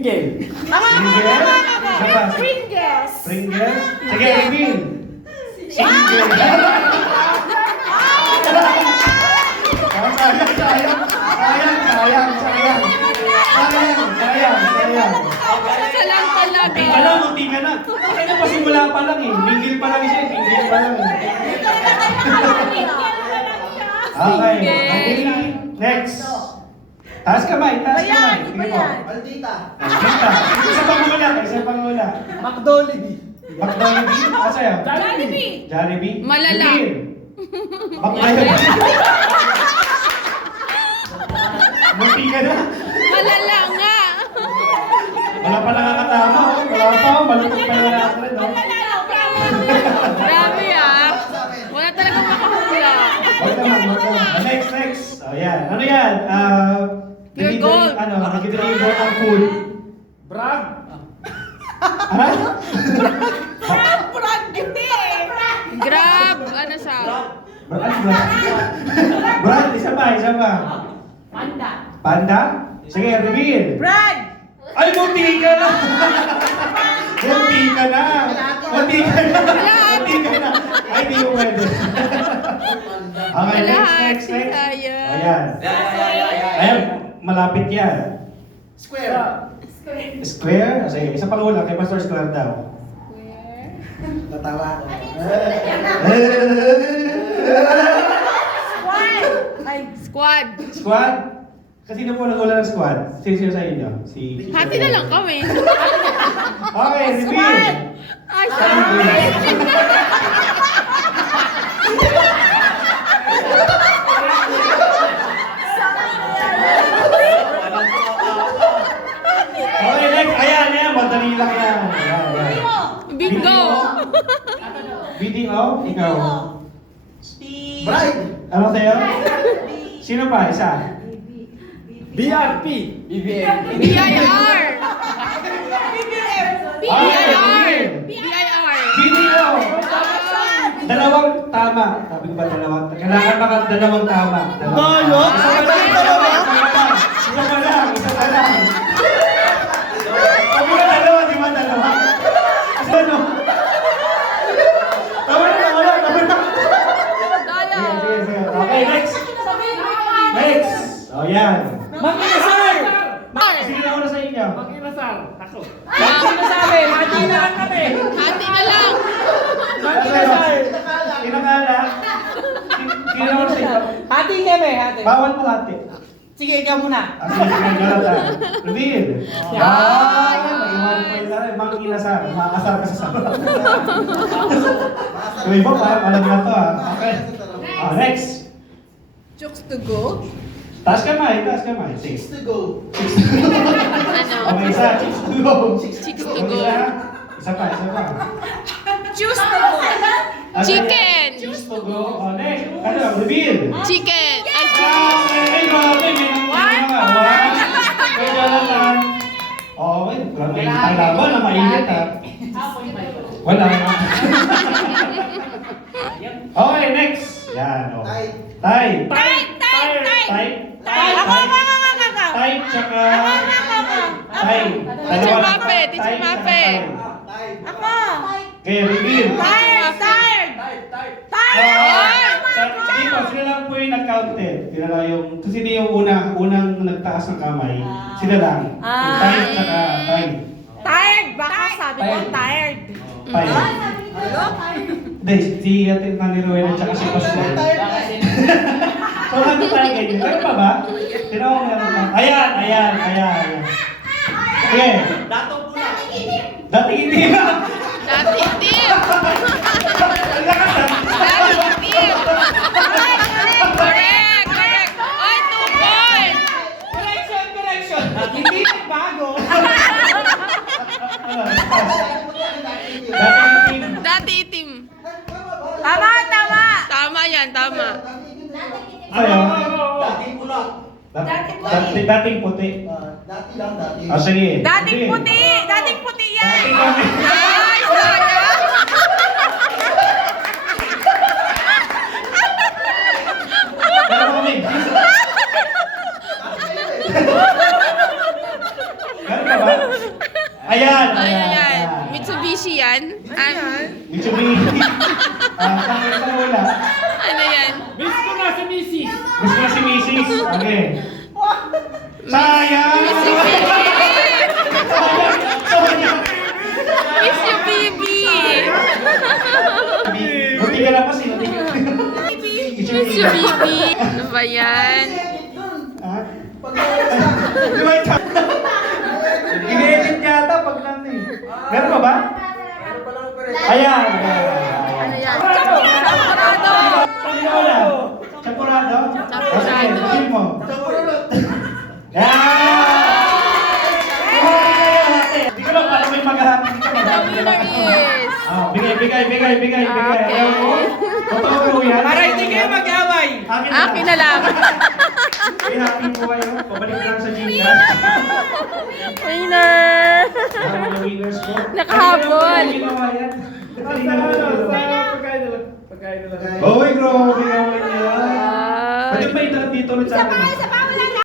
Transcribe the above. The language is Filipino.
Single. Pringles. Pringles. Sige, reveal. Single. Sayang. Isa lang talaga. Munti ka na. Kaya pasimula pa lang eh. Mingle pa lang siya. Mingle pa lang eh. Okay. Next. Taas kamay. Sige po. Maldita. Isa pang wala. McDolly. McDonald's? Sa'yo? Jollibee. Malala. Reveal. McDonald's. Munti ka na. Malala nga. Wala pa nakakatama. Wala pa. Malutong pa yung natin. Grabe ah. Wala talagang makahula. Wag naman. Next. O yan. Ano yan? Pure gold. Nag-deliver ang food. Brag. Ano? Grab. Ano siya? Brad, isa pa. Panda? Sige, reveal. Brad. Ay, munti ka na! Munti ka na! Ay, di mo pwede. Okay, next. Sayang. Ayan. Ayan, malapit yan. Square. Square? Sige, isa pang hula kay Pastor Square daw. Natawa ko. Squad. Squad? Kasino po nag-hula ng squad? Sino sa inyo? Si... Hati na lang kami. Okay, reveal. Ay, sorry. Okay, next. Ayan. Madali lang yan. Bingo. BDO? Ikaw. Bride. Ano sa'yo? Sino pa? Isa? BRP. BBM. BIR. BIR. BDO! Dalawang tama. Sabi ko ba dalawang? Kailangan baka dalawang tama. Dalawang? Isa pa lang. Sabi ko dalawa, di ba dalawa? Ano? Tama na. Sige. Okay, next. O yan. Mag-inasal. Sige na una sa inyo. Mag-inasal. Ako. Mag-inasal. Hati na lang kami. Hati na lang. Mag-inasal. Kinakala. Sige na una sa inyo. Hati kami. Hati. Bawal mo hati. Sige, ikaw muna. Sige, galata. Reveal. Yan. Mag-iwan pa yung lari. Mag-inasar. Makakasar ka sa sama. Yung iba pa, alam na to ah. Okay. Next. Jokes to go. Taas kamay. Sige. To go. Ano? Okay, isa. Chicks to go. Chicks to go. Isa pa. Choose to go. Chicken. Chicks to go. O, next. Ano? Reveal. Chicken. Ay, Ay, grabe. May Jonathan. Okay. Grabe. Ang laban na mainit ha. Wala. Okay, next. Yan. Tay. Type tsaka... Type. Teacher Mape. Teacher Mape. Ako. Okay, reveal. Tired. Dito, sila lang po yung nag-counted. Sila lang yung... Kasi sino yung unang nagtaas ng kamay. Sila lang. Yung type tsaka type. Tired. Baka sabi ko tired. Type. Hindi, si Atin Nani Rowena tsaka si Pastor. So, ano tayo ganyan? Meron pa ba? Tinawag meron pa. Ayan. Okay. Dating hindi na. Dati itim. Ang lakas ah. Dati itim. Correct. Ay, 2 points. Correction. Hindi bago. Dating itim. Dati itim. Tama. Tama yan, tama. Sa'yo? Dating pula. Dating puti. Dati lang. Sige. Dating Sige. puti yan. Dating puti. Ay, sayang. Meron kami. Meron pa ba? Ayan, Ay, ayan. ayan. Mitsubishi yan? Mitsubishi. Sa wala. Ano yan? Miss ko na si Mrs. Gusto na si Mrs. Okay. Sayang! Mitsubishi! Sayang! Miss you, baby! Buti ka na pa sila. Miss you, baby! Ano ba yan? Di ba ito? Ine-edit yata pag nang eh. Meron pa ba? Ayan. Ano yan? Champurado. Champurado? Champurado. Sige, mo. Hindi ko lang alam may maghahapon ka. The winner is... Bigay. Okay. Ayaw mo? Totoo po yan. Para hindi kayo mag-away. Akin na lang. Happy po kayo. Pabalik lang sa Gcash. Winner! Mga winners ko. Nakahabol. Pagkain na lang. Oy, grabe naman yan. Pwede ba ito dito ulit sa akin?